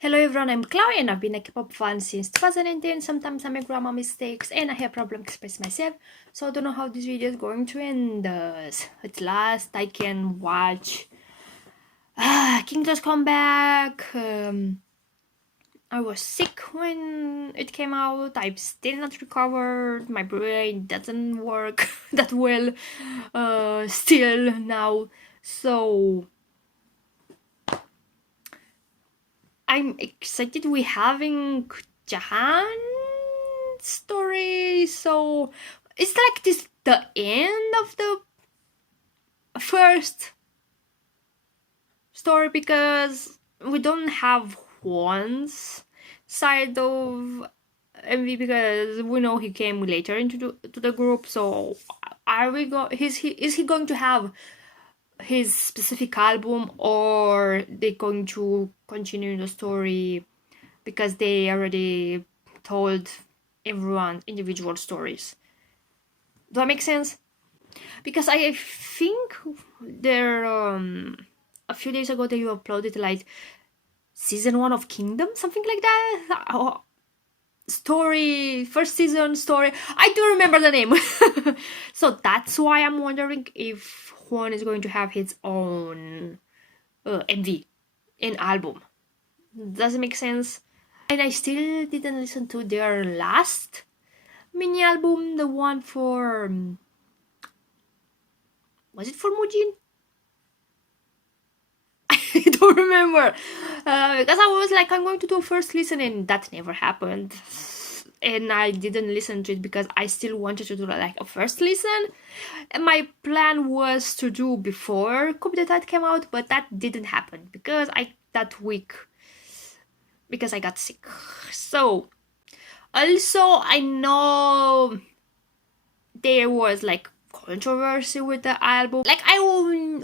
Hello everyone, I'm Chloe and I've been a K-pop fan since 2019. Sometimes I make grammar mistakes and I have problems expressing myself, so I don't know how this video is going to end. At last I can watch Kingdom's comeback. I was sick when it came out. I'm still not recovered. My brain doesn't work that well still now. So I'm excited we're having Jahan story. So it's like this the end of the first story because we don't have Juan's side of MV because we know he came later into the group. So are we is he going to have his specific album, or they going to continue the story because they already told everyone individual stories? Does that make sense? Because I think there a few days ago they uploaded like season 1 of Kingdom, something like that. Story, first season story. I do remember the name. So that's why I'm wondering if Juan is going to have his own MV, an album. Does it make sense? And I still didn't listen to their last mini album, the one for was it for Mujin? I don't remember because I was like, I'm going to do a first listen, and that never happened. And I didn't listen to it because I still wanted to do like a first listen. And my plan was to do before COUP came out, but that didn't happen because that week because I got sick. So also I know there was like controversy with the album. Like I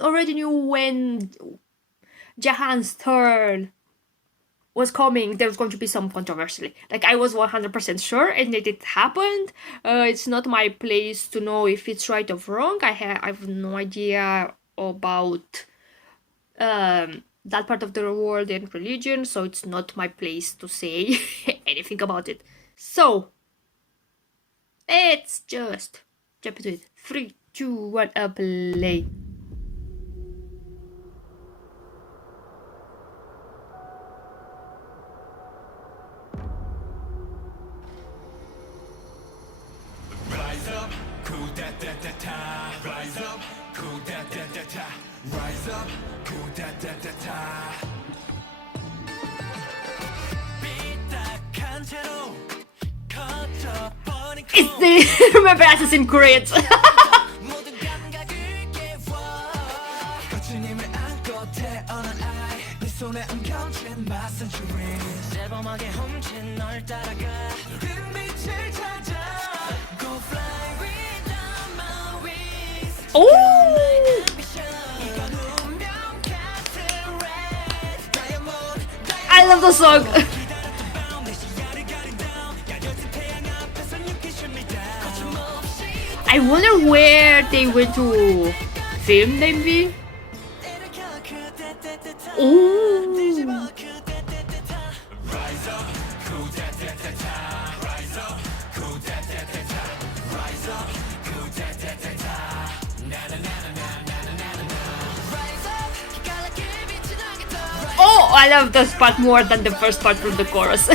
already knew when Jahan's turn was coming, there was going to be some controversy. Like I was 100% sure, and it happened. It's not my place to know if it's right or wrong. I have no idea about that part of the world and religion, so it's not my place to say anything about it. So let's just jump into it. 3, 2, 1, play. Rise up, cool that Rise up, cool that Rise up, cool that It's the remember Assassin's Creed. Oh, I love the song. I wonder where they went to film the MV. Oh, oh, I love this part more than the first part from the chorus.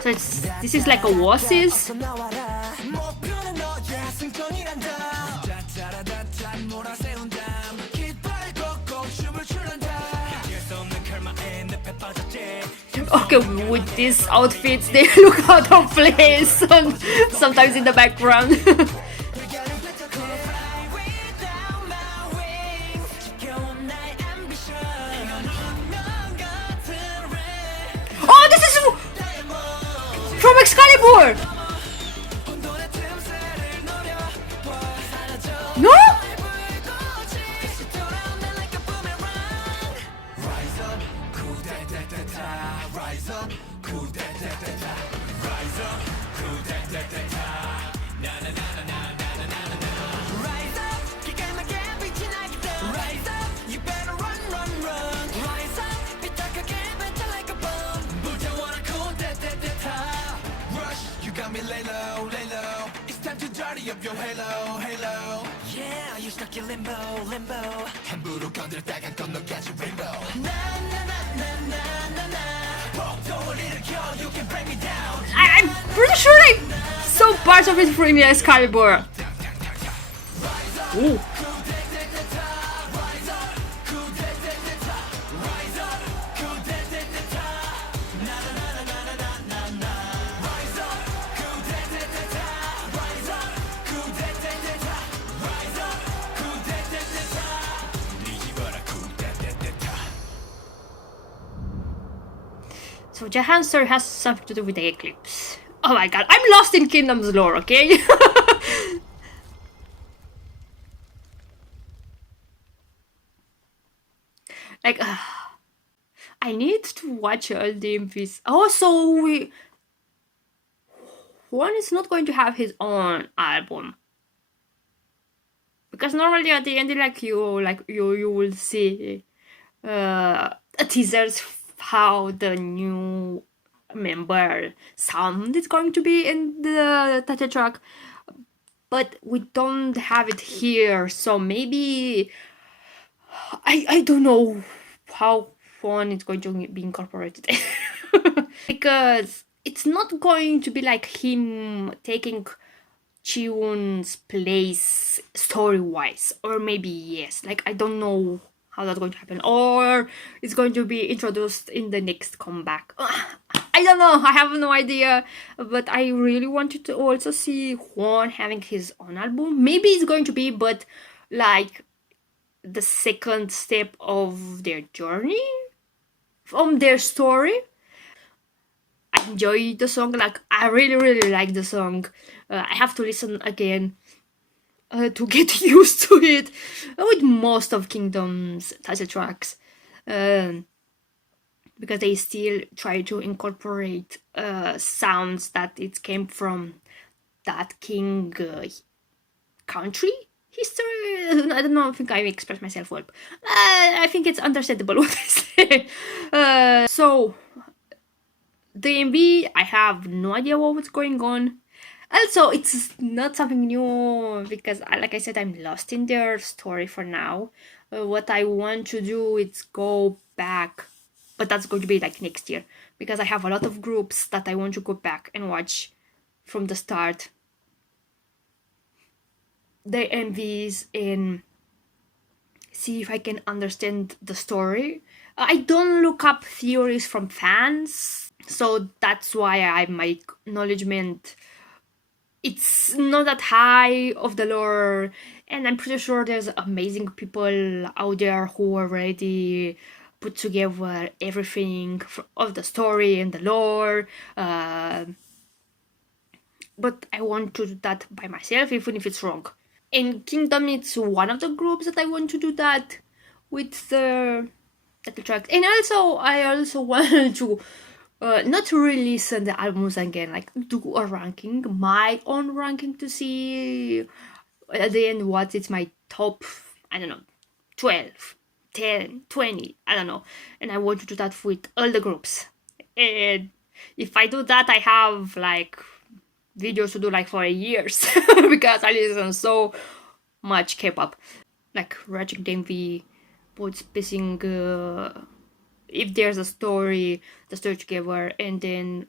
So this is like a Oasis. Okay, with these outfits, they look out of place sometimes in the background. Oh, this is from Excalibur! No? light up your halo, halo. Yeah, you're stuck in limbo, limbo. 함부로 건드렸다간 건너가지 rainbow. Na na na na na na na. 폭동을 일으켜, you can break me down. I'm pretty sure I saw parts of it from Excalibur. Ooh. So Jahan's story has something to do with the eclipse. Oh my god, I'm lost in Kingdom's lore, okay? Like, I need to watch all the MVs. Also, Juan is not going to have his own album. Because normally at the end, you will see teasers how the new member sound is going to be in the title track, but we don't have it here, so maybe I don't know how fun it's going to be incorporated. Because it's not going to be like him taking Chiwon's place story-wise, or maybe yes, like I don't know how that's going to happen, or it's going to be introduced in the next comeback. I don't know, I have no idea, but I really wanted to also see Juan having his own album. Maybe it's going to be, but like the second step of their journey, from their story. I enjoy the song, like I really like the song. I have to listen again to get used to it with most of Kingdom's title tracks, because they still try to incorporate sounds that it came from that king country history. I don't know, I think I expressed myself well. I think it's understandable what I say. So the MV, I have no idea what's going on. Also, it's not something new because, like I said, I'm lost in their story for now. What I want to do is go back, but that's going to be like next year, because I have a lot of groups that I want to go back and watch from the start, the MVs, and see if I can understand the story. I don't look up theories from fans, so that's why my acknowledgement, it's not that high of the lore, and I'm pretty sure there's amazing people out there who already put together everything of the story and the lore, but I want to do that by myself, even if it's wrong. In Kingdom, it's one of the groups that I want to do that with the title tracks, and also I also want to not release the albums again, like do a ranking, my own ranking, to see at the end what is my top, I don't know, 12, 10, 20, I don't know, and I want to do that with all the groups. And if I do that, I have like videos to do like for years because I listen so much K-pop, like Rajik Demvi puts pissing if there's a story, the story together, and then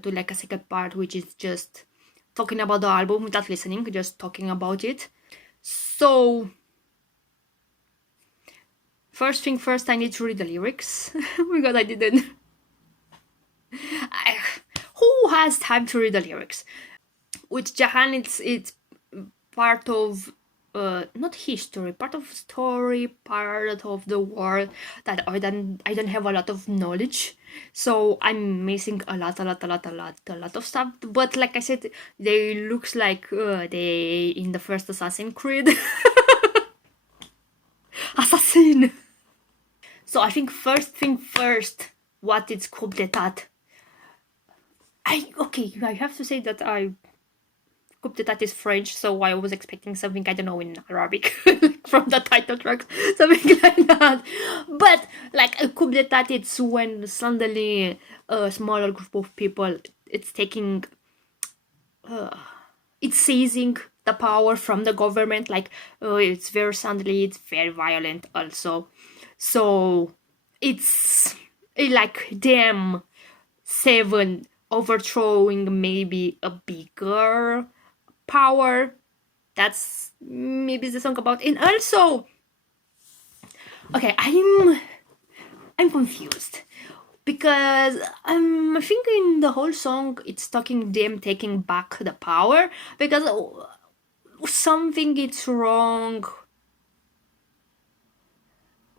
do like a second part which is just talking about the album without listening, just talking about it. So first thing first, I need to read the lyrics because I didn't. Who has time to read the lyrics? With Jahan, it's part of not history, part of story, part of the world that I don't have a lot of knowledge, so I'm missing a lot of stuff. But like I said, they looks like they in the first Assassin's Creed. Assassin. So I think first thing first, what is COUP d'etat? I have to say that COUP d'etat is French, so I was expecting something, I don't know, in Arabic from the title tracks, something like that. But like a COUP d'etat, it's when suddenly a smaller group of people, it's taking, it's seizing the power from the government. Like, it's very soundly, it's very violent also. So it's like them seven overthrowing maybe a bigger power. That's maybe the song about. And also, okay, I'm confused because I'm thinking the whole song it's talking them taking back the power, because something is wrong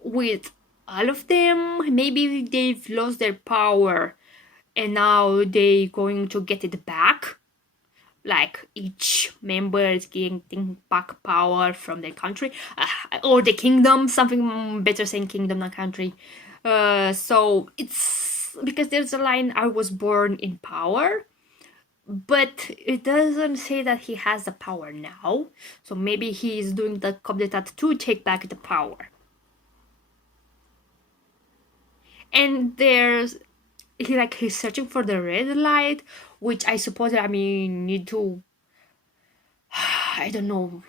with all of them. Maybe they've lost their power and now they going to get it back, like each member is getting back power from their country, or the kingdom, something better saying kingdom than country. So it's because there's a line, I was born in power, but it doesn't say that he has the power now. So maybe he's doing the coup d'etat to take back the power. And there's he's searching for the red light, which I suppose need to I don't know.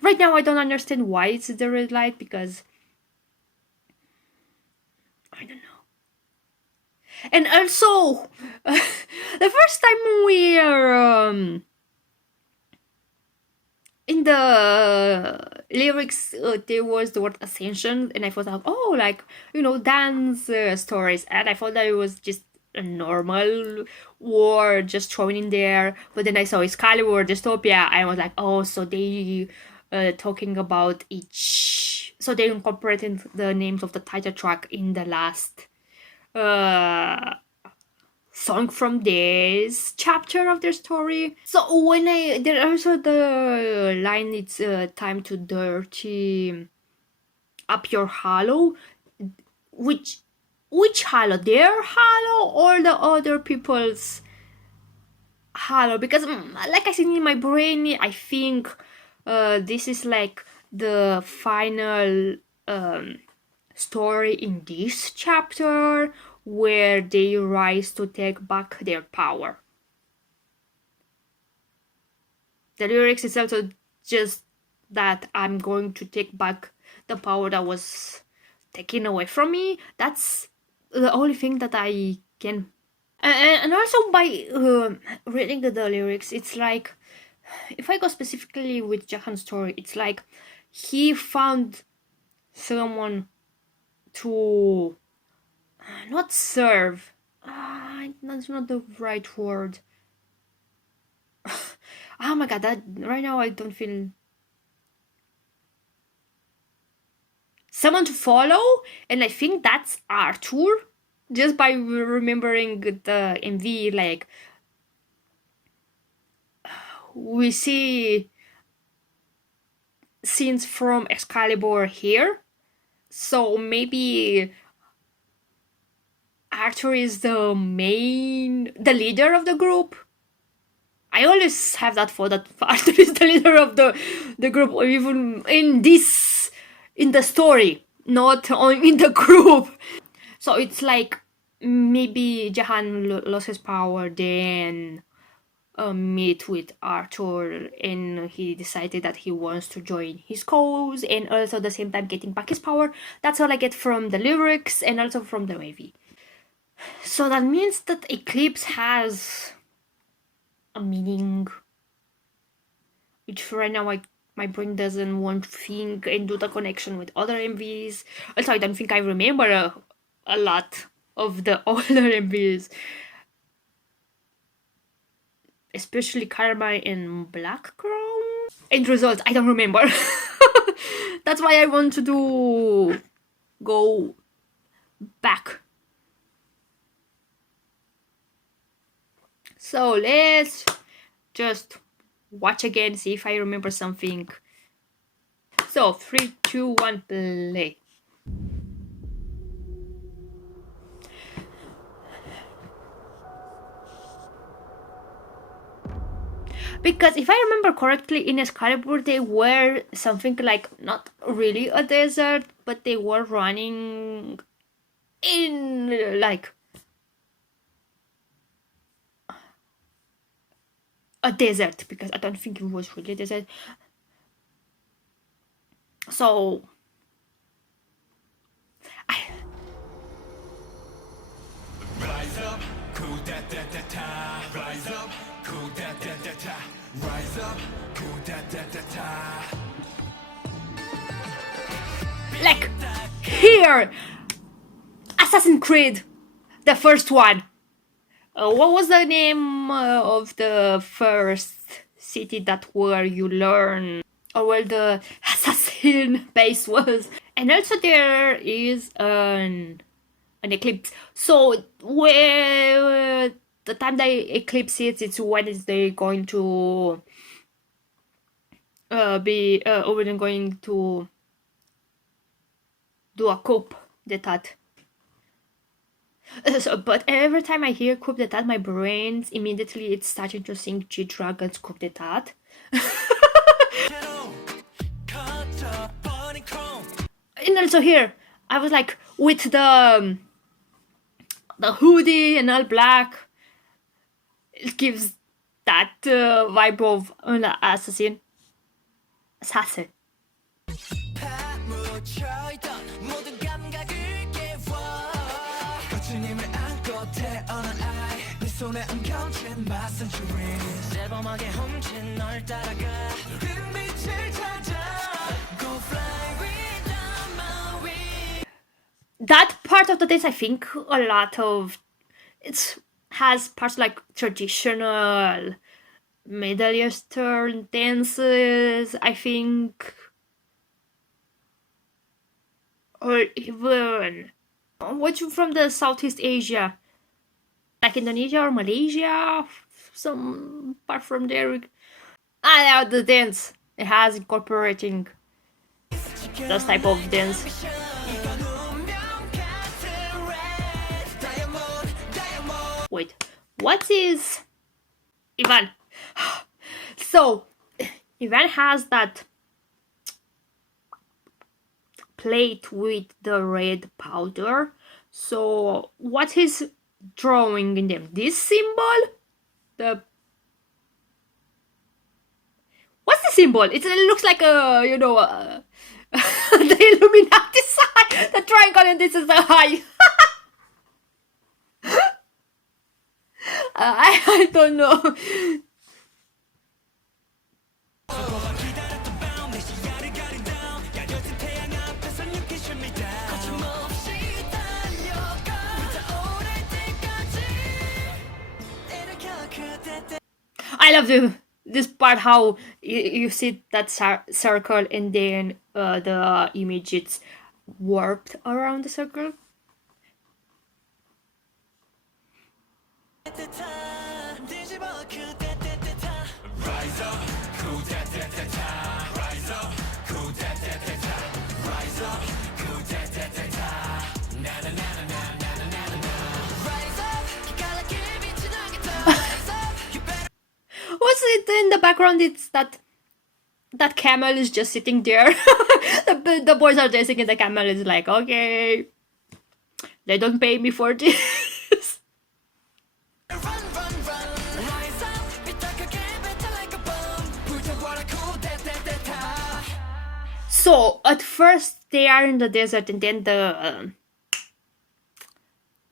Right now I don't understand why it's the red light, because I don't know. And also the first time we are in the lyrics, there was the word ascension, and I thought like, oh, like, dance stories, and I thought that it was just a normal word just thrown in there. But then I saw Excalibur, Dystopia, and I was like, oh, so they talking about each, so they incorporated the names of the title track in the last song from this chapter of their story. So when there also the line, it's time to dirty up your hollow. Which hollow? Their hollow or the other people's hollow? Because like I said, in my brain, I think this is like the final story in this chapter, where they rise to take back their power. The lyrics is also just that I'm going to take back the power that was taken away from me. That's the only thing that I can. And also by reading the lyrics, it's like, if I go specifically with Jahan's story, it's like he found someone to not serve. That's not the right word. Oh my god, that right now I don't feel someone to follow, and I think that's Arthur. Just by remembering the MV, like we see scenes from Excalibur here, so maybe Arthur is the leader of the group. I always have that thought that Arthur is the leader of the group, even in the story, not in the group. So it's like maybe Jahan lost his power, then meet with Arthur, and he decided that he wants to join his cause, and also at the same time getting back his power. That's all I get from the lyrics and also from the movie. So that means that Eclipse has a meaning, which right now my brain doesn't want to think and do the connection with other MVs. Also, I don't think I remember a lot of the older MVs, especially Karma and Black Chrome. End result, I don't remember. That's why I want to go back. So let's just watch again, see if I remember something. So 3, 2, 1, play. Because if I remember correctly, in Excalibur they were something like not really a desert, but they were running in like a desert, because I don't think it was really a desert. So Rise up, cool that that that ta. Rise up, cool that that that ta. Rise up, cool that that that ta. like here, Assassin's Creed, the first one. What was the name of the first city that where you learn, or where the assassin base was? And also there is an eclipse. So where the time the eclipse hits, it's when is they going to be Odin going to do a COUP d'etat. So, but every time I hear coup d'etat, my brain immediately it's starting to sing G-Dragon's coup d'etat. And also here, I was like, with the hoodie and all black, it gives that vibe of an assassin. 거친힘을 안고 태어난 아이 네 손에 엉켜진 맞선 주인 대범하게 훔친 널 따라가 그 빛을 찾아 Go fly without my wings. That part of the dance, I think a lot of it has parts like traditional Middle Eastern dances, I think, or even what from the Southeast Asia, like Indonesia or Malaysia, some part from there. And the dance, it has incorporating those type of dance. Wait, what is Ivan? So Ivan has that plate with the red powder. So what is drawing in them? This symbol? What's the symbol? It looks like a, you know, the Illuminati sign. The triangle, and this is the eye. I don't know. I love this part, how you see that circle and then the image it's warped around the circle. What's it in the background? It's that camel is just sitting there. The boys are dancing and the camel is like, okay, they don't pay me for this. So at first they are in the desert, and then the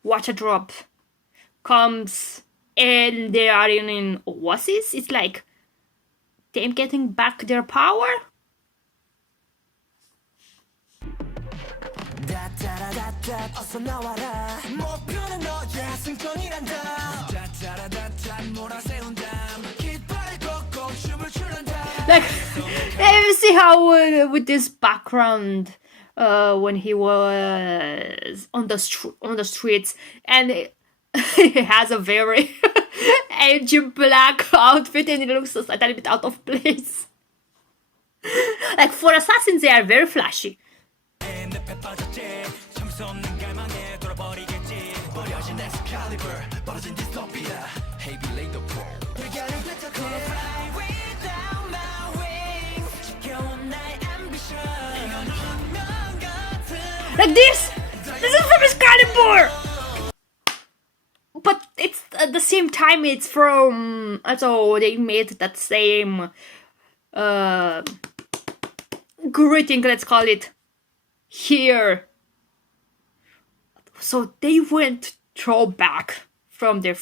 water drop comes and they are in an oasis. It's like them getting back their power. Like, you see how with this background, when he was on the streets, and he has a very edgy black outfit, and it looks a little bit out of place. Like, for assassins, they are very flashy. Like this is from Excalibur! But it's at the same time, it's from also they made that same greeting, let's call it, here. So they went throwback from their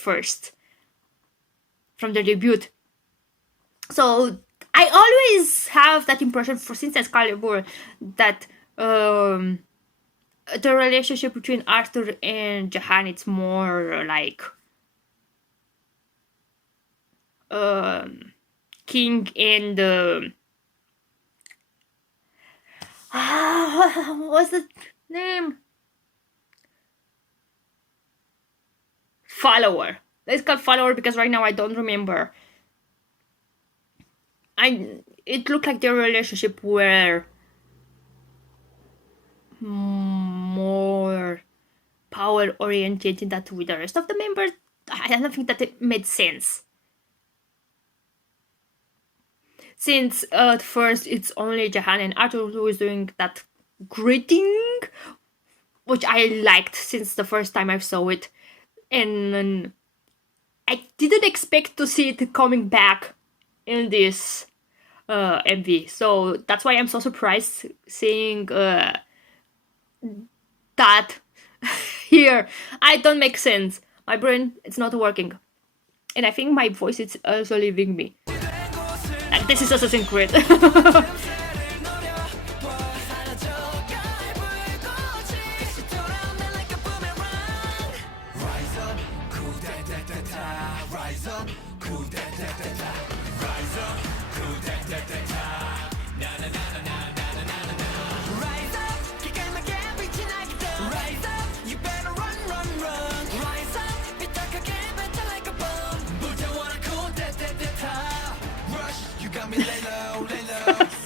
debut. So I always have that impression for since Excalibur that the relationship between Arthur and Jahan, it's more like King and what's the name? Follower. Let's call follower because right now I don't remember. It looked like their relationship were more power oriented than with the rest of the members. I don't think that it made sense. Since at first it's only Jahan and Arthur who is doing that greeting, which I liked since the first time I saw it. And I didn't expect to see it coming back in this MV. So that's why I'm so surprised seeing that here. I don't make sense. My brain, it's not working. And I think my voice is also leaving me. Like, this is Assassin's Creed.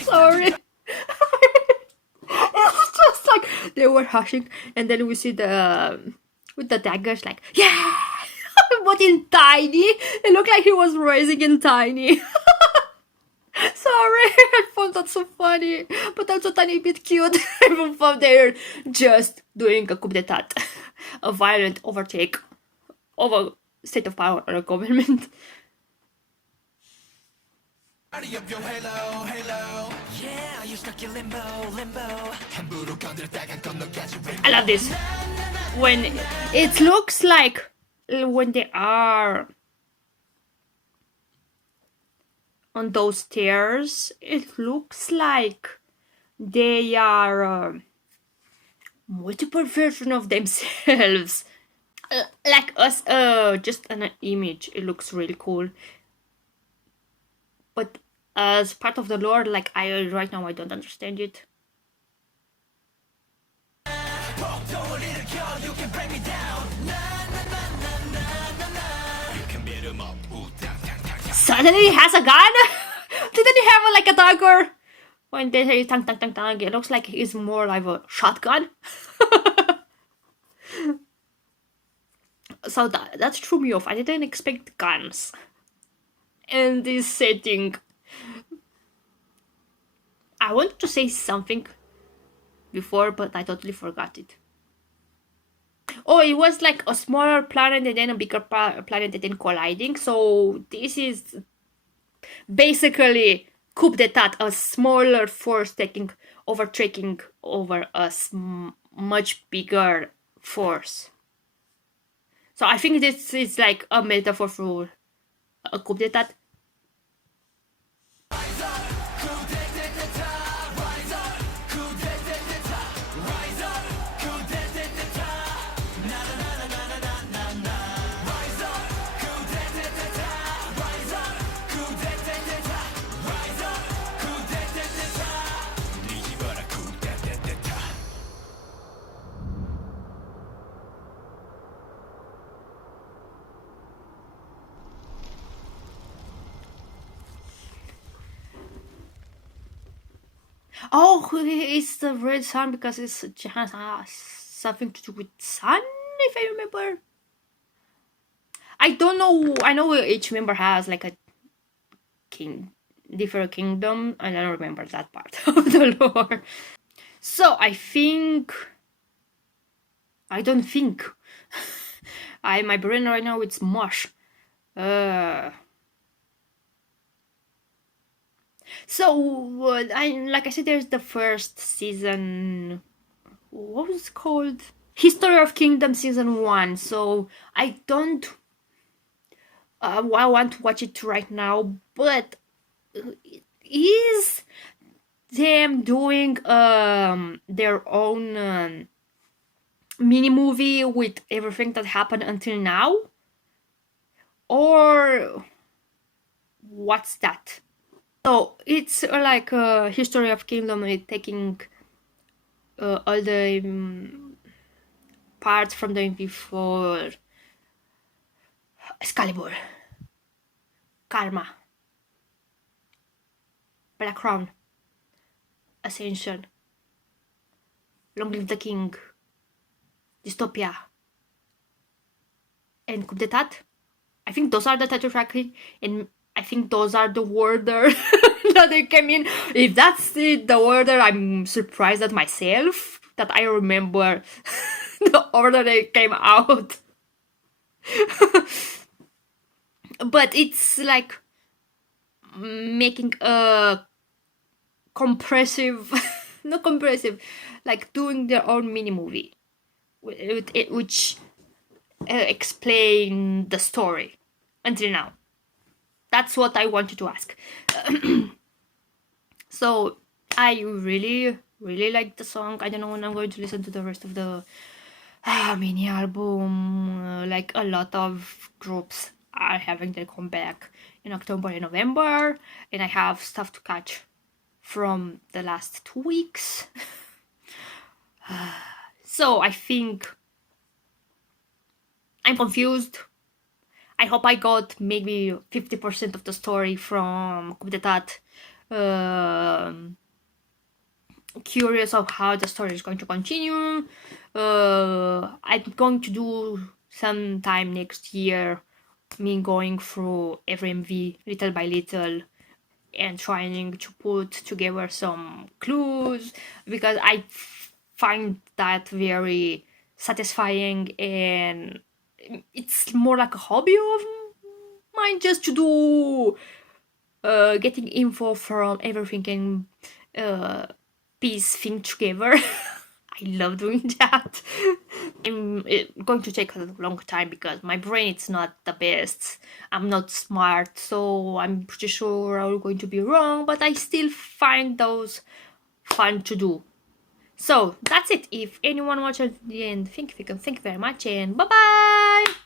Sorry. It's just like they were hushing, and then we see the with the daggers, like, yeah, but in tiny. It looked like he was raising in tiny. Sorry, I found that so funny, but also a tiny bit cute. Even from there, just doing a coup d'état, a violent overtake over state of power or a government. I love this. When it looks like when they are on those stairs, it looks like they are multiple versions of themselves. Like us, just an image. It looks really cool. But as part of the lore, like right now I don't understand it. Suddenly he has a gun? Didn't he have like a dagger? When they say tang tang tang tang, it looks like it's more like a shotgun. So that threw me off. I didn't expect guns in this setting. I wanted to say something before, but I totally forgot it. Oh, it was like a smaller planet and then a bigger planet and then colliding. So this is basically coup d'état, a smaller force overtaking over a much bigger force. So I think this is like a metaphor for a coup d'état. Oh, it's the red sun because it's has something to do with sun, if I remember. I don't know. I know each member has like a different kingdom. I don't remember that part of the lore. So I don't think My brain right now, it's mush. So like I said, there's the first season. What was it called? History of Kingdom season 1. So I don't. I want to watch it right now, but it is them doing their own mini movie with everything that happened until now, or what's that? So it's like a History of Kingdom, taking all the parts from the movie for Excalibur, Karma, Black Crown, Ascension, Long Live the King, Dystopia, and Coup d'etat. I think those are the title track, and I think those are the order that they came in. If that's the order, I'm surprised at myself that I remember the order they came out. But it's like making a compressive, not compressive, like doing their own mini movie, which explain the story until now. That's what I wanted to ask. So I really, really like the song. I don't know when I'm going to listen to the rest of the mini album. Like a lot of groups are having their comeback in October and November, and I have stuff to catch from the last 2 weeks. So I think I'm confused. I hope I got maybe 50% of the story from Coup d'etat. Curious of how the story is going to continue. I'm going to do sometime next year me going through every MV little by little and trying to put together some clues, because I find that very satisfying, and it's more like a hobby of mine just to do getting info from everything and piece thing together. I love doing that. I'm going to take a long time because my brain is not the best. I'm not smart, so I'm pretty sure I'm going to be wrong, but I still find those fun to do. So that's it. If anyone watched at the end, thank you very much, and bye bye.